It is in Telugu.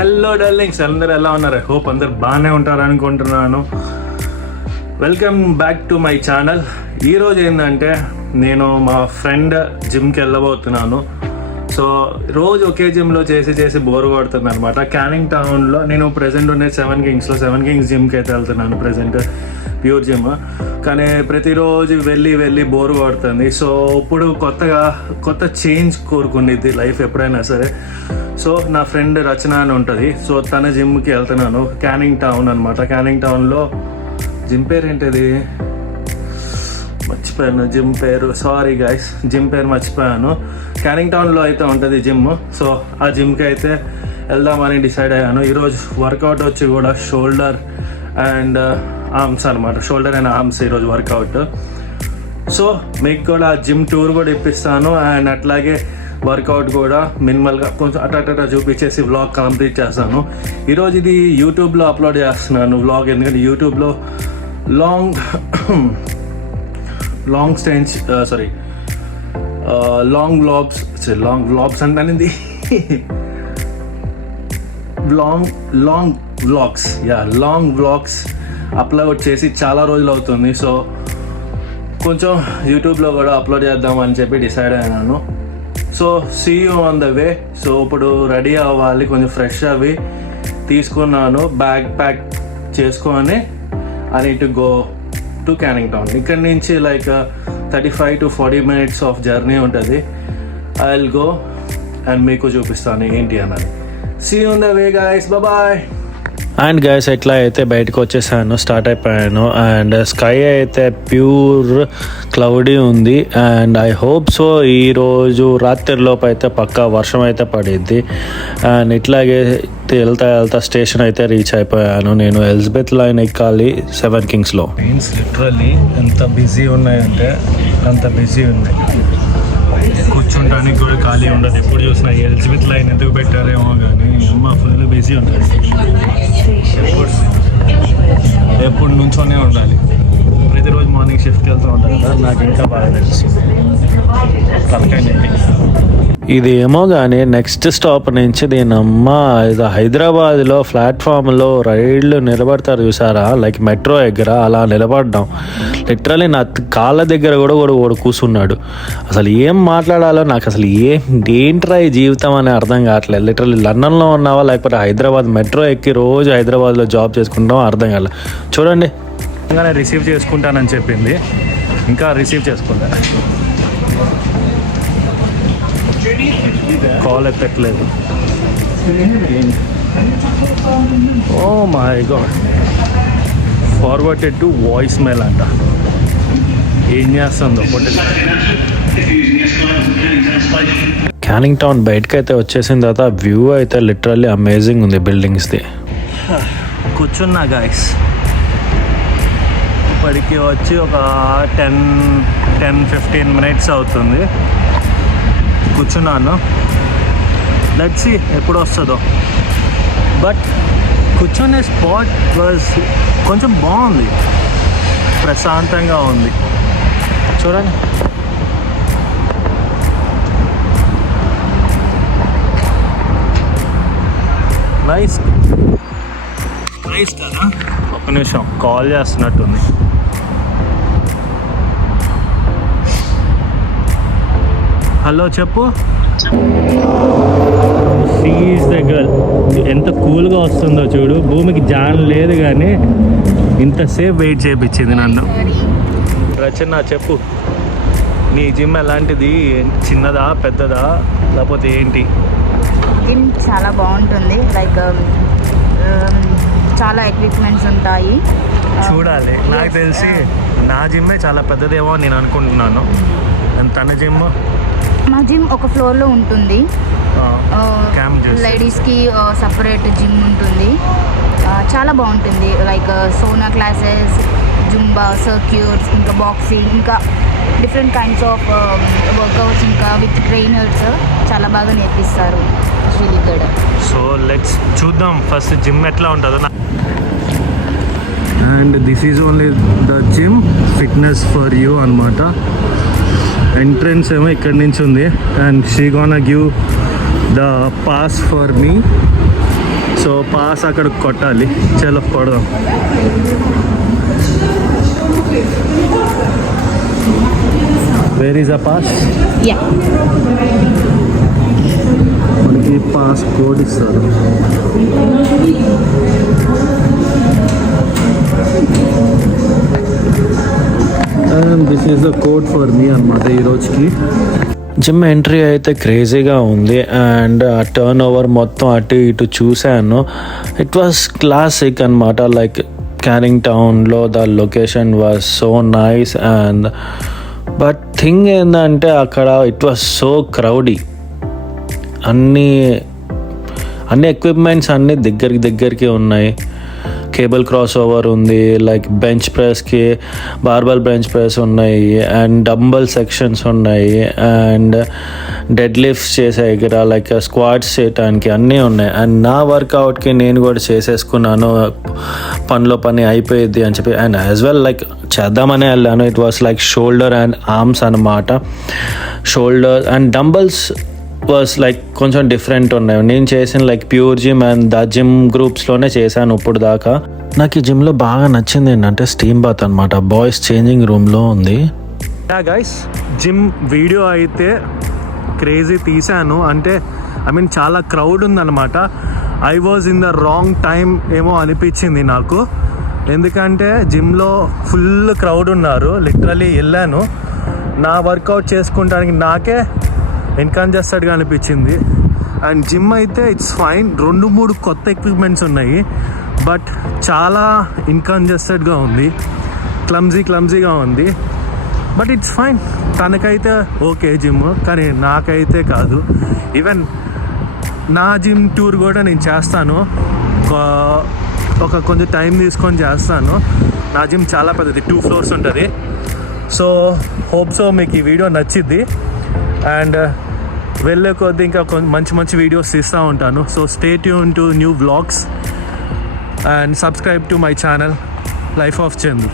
హలో డార్లింగ్స్, అందరూ ఎలా ఉన్నారు? హోప్ అందరు బాగానే ఉంటారు అనుకుంటున్నాను. Welcome back to my channel. ఈరోజు ఏంటంటే నేను మా ఫ్రెండ్ జిమ్కి వెళ్ళబోతున్నాను. సో రోజు ఒకే జిమ్లో చేసి బోర్ కొడుతుంది అనమాట. క్యానింగ్ టౌన్లో నేను ప్రెజెంట్ ఉండేది సెవెన్ కింగ్స్ జిమ్కి అయితే వెళ్తున్నాను. ప్రెజెంట్ ప్యూర్ జిమ్, కానీ ప్రతిరోజు వెళ్ళి బోర్ కొడుతుంది. సో ఇప్పుడు కొత్త చేంజ్ కోరుకునేది లైఫ్ ఎప్పుడైనా సరే. సో నా ఫ్రెండ్ రచన అని ఉంటుంది. సో తన జిమ్కి వెళ్తున్నాను. క్యానింగ్ టౌన్ అనమాట. క్యానింగ్ టౌన్లో జిమ్ పేరు ఏంటిది మర్చిపోయాను. జిమ్ పేరు మర్చిపోయాను. క్యానింగ్ టౌన్లో అయితే ఉంటుంది జిమ్. సో ఆ జిమ్కి అయితే వెళ్దామని డిసైడ్ అయ్యాను. ఈరోజు వర్కౌట్ వచ్చి కూడా షోల్డర్ అండ్ ఆర్మ్స్ అనమాట. షోల్డర్ అండ్ ఆర్మ్స్ ఈరోజు వర్కౌట్. సో మీకు కూడా ఆ జిమ్ టూర్ కూడా ఇప్పిస్తాను. అండ్ అట్లాగే వర్కౌట్ కూడా మినిమల్గా కొంచెం అట్ట చూపించేసి వ్లాగ్ కంప్లీట్ చేస్తాను. ఈరోజు ఇది యూట్యూబ్లో అప్లోడ్ చేస్తున్నాను వ్లాగ్, ఎందుకంటే యూట్యూబ్లో లాంగ్ వ్లాగ్స్ అంటే లాంగ్ వ్లాగ్స్ అప్లోడ్ చేసి చాలా రోజులు అవుతుంది. సో కొంచెం యూట్యూబ్లో కూడా అప్లోడ్ చేద్దామని చెప్పి డిసైడ్ అయినాను. So see you on the way. So ఇప్పుడు రెడీ అవ్వాలి, కొంచెం ఫ్రెష్ అవి తీసుకున్నాను. బ్యాగ్ ప్యాక్ చేసుకొని I need to go to Canning Town. ఇక్కడ నుంచి like 35 to 40 minutes of journey ఉంటుంది. ఐ విల్ గో అండ్ మీకు చూపిస్తాను ఏంటి అన్నది. See you on the way guys, bye. And guys ఎట్లా అయితే బయటకు వచ్చేసాను, స్టార్ట్ అయిపోయాను. అండ్ స్కై అయితే ప్యూర్ క్లౌడీ ఉంది. అండ్ ఐ హోప్ సో ఈరోజు రాత్రిలోపు అయితే పక్కా వర్షం అయితే పడిద్ది. అండ్ ఇట్లాగే వెళ్తా స్టేషన్ అయితే రీచ్ అయిపోయాను. నేను ఎలిజబెత్ లైన్ ఎక్కాలి 7 Kingsలో. ట్రైన్స్ లిటరల్లీ ఎంత బిజీ ఉన్నాయంటే అంత బిజీ ఉంది. కూర్చుంటానికి కూడా ఖాళీ ఉండదు. ఎప్పుడు చూసినా ఎలిజబెత్ లైన్ ఎందుకు పెట్టారేమో కానీ అమ్మ ఫుల్ బిజీ ఉంటుంది. ఎప్పుడు నుంచోనే ఉండాలి. ప్రతిరోజు మార్నింగ్ షిఫ్ట్కి వెళ్తూ ఉంటాను కదా, నాకు ఇంకా బాగా తెలుసు. తలకాయ నొప్పి. ఇది ఏమో కానీ నెక్స్ట్ స్టాప్ నుంచి దీనమ్మ ఇది హైదరాబాద్లో ప్లాట్ఫామ్లో రైళ్ళు నిలబడతారు చూసారా, లైక్ మెట్రో దగ్గర అలా నిలబడ్డాం. లిటరలీ నా కాళ్ళ దగ్గర కూడా ఓడు కూర్చున్నాడు. అసలు ఏం మాట్లాడాలో నాకు అసలు ఏంట్రా ఈ జీవితం అని అర్థం కావట్లేదు. లిటరలీ లండన్లో ఉన్నావా లేకపోతే హైదరాబాద్ మెట్రో ఎక్కి రోజు హైదరాబాద్లో జాబ్ చేసుకుంటామో అర్థం కాలేదు. చూడండి, నేను రిసీవ్ చేసుకుంటానని చెప్పింది, ఇంకా రిసీవ్ చేసుకోలే. కాల్ ఎత్తట్లేదు. Oh my god, forwarded to voicemail అంట. ఏం చేస్తుందో క్యానింగ్ టౌన్ బయటకు అయితే వచ్చేసిన తర్వాత వ్యూ అయితే లిటరల్లీ అమేజింగ్ ఉంది బిల్డింగ్స్ది. కూర్చున్నా గాయస్, ఇప్పటికి వచ్చి ఒక 10-15 minutes అవుతుంది కూర్చున్నాను. లెట్స్ సీ ఎప్పుడు వస్తుందో. బట్ కూర్చునే స్పాట్ వాజ్ కొంచెం బాగుంది, ప్రశాంతంగా ఉంది. చూడండి, నైస్ కదా. ఒక నిమిషం, కాల్ చేస్తున్నట్టుంది. హలో, చెప్పు. Seize the girl. ఎంత కూల్గా వస్తుందో చూడు. భూమికి జాన్ లేదు కానీ ఇంతసేపు వెయిట్ చేయించింది నన్ను. రచన, చెప్పు, నీ జిమ్ ఎలాంటిది? చిన్నదా, పెద్దదా, లేకపోతే ఏంటి? జిమ్ చాలా బాగుంటుంది. లైక్ చాలా ఎక్విప్మెంట్స్ ఉంటాయి. చూడాలి. నాకు తెలిసి నా జిమ్మే చాలా పెద్దదేమో నేను అనుకుంటున్నాను. తన జిమ్, మా జిమ్ ఒక ఫ్లోర్లో ఉంటుంది. లేడీస్కి సపరేట్ జిమ్ ఉంటుంది. చాలా బాగుంటుంది. Like Sona classes, Zumba, circuits, ఇంకా బాక్సింగ్, ఇంకా డిఫరెంట్ కైండ్స్ ఆఫ్ వర్కౌట్స్, ఇంకా విత్ ట్రైనర్స్ చాలా బాగా నేర్పిస్తారు. Really good. సో లెట్స్ చూద్దాం ఫస్ట్ జిమ్ ఎట్లా ఉంటుందో. And this is only the gym fitness for you అనమాట. ఎంట్రన్స్ ఏమో ఇక్కడి నుంచి ఉంది. And she gonna give the pass for me. So pass అక్కడ కొట్టాలి. చలో కొడదాం. Where is a pass? Yeah, మనకి పాస్ కోడ్ ఇస్తారు. And this is the code for me అన్నమాట ఈ రోజుకి. జిమ్ ఎంట్రీ అయితే క్రేజీగా ఉంది అండ్ ఆ టర్న్ ఓవర్ మొత్తం అటు ఇటు చూశాను. ఇట్ వాస్ క్లాసిక్ అనమాట. లైక్ క్యారింగ్ టౌన్లో the location was so nice and but thing ఏంటంటే అక్కడ ఇట్ వాజ్ సో క్రౌడీ. అన్ని ఎక్విప్మెంట్స్ అన్నీ దగ్గరికి ఉన్నాయి. కేబుల్ క్రాస్ ఓవర్ ఉంది, లైక్ బెంచ్ ప్రెస్కి బార్బల్ బెంచ్ ప్రెస్ ఉన్నాయి అండ్ డంబల్ సెక్షన్స్ ఉన్నాయి అండ్ డెడ్ లిఫ్ట్స్ చేసే దగ్గర లైక్ స్క్వాట్స్ చేయడానికి అన్నీ ఉన్నాయి. అండ్ నా వర్కౌట్కి నేను కూడా చేసేసుకున్నాను, పనిలో పని అయిపోయింది అని చెప్పి. అండ్ యాజ్ వెల్ లైక్ చేద్దామనే వెళ్ళాను. It was like shoulder and arms అనమాట. Shoulder and dumbbells was like కొంచెం డిఫరెంట్ ఉన్నాయి. నేను చేసిన like pure gym and the gym గ్రూప్స్లోనే చేశాను ఇప్పుడు దాకా. నాకు ఈ జిమ్లో బాగా నచ్చింది ఏంటంటే స్టీమ్ బాత్ అనమాట. బాయ్స్ చేంజింగ్ రూమ్లో ఉంది. గైస్, జిమ్ వీడియో అయితే క్రేజీ తీశాను. అంటే చాలా క్రౌడ్ ఉందన్నమాట. I was in the wrong time ఏమో అనిపించింది నాకు. ఎందుకంటే జిమ్లో ఫుల్ క్రౌడ్ ఉన్నారు. లిటరలీ వెళ్ళాను నా వర్కౌట్ చేసుకుంటానికి, నాకే ఇన్కంజెస్టెడ్గా అనిపించింది. అండ్ జిమ్ అయితే ఇట్స్ ఫైన్. 2-3 కొత్త ఎక్విప్మెంట్స్ ఉన్నాయి, బట్ చాలా ఇన్కంజెస్టెడ్గా ఉంది, క్లమ్జీగా ఉంది. But it's fine. తనకైతే ఓకే జిమ్, కానీ నాకైతే కాదు. ఈవెన్ నా జిమ్ టూర్ కూడా నేను చేస్తాను, కొంచెం టైం తీసుకొని చేస్తాను. నా జిమ్ చాలా పెద్దది, 2 floors ఉంటుంది. సో హోప్ సో మీకు ఈ వీడియో నచ్చిద్ది. అండ్ వెళ్ళే కొద్దీ ఇంకా మంచి వీడియోస్ తీస్తూ ఉంటాను. So stay tune to new vlogs and subscribe to my channel life of Chandu.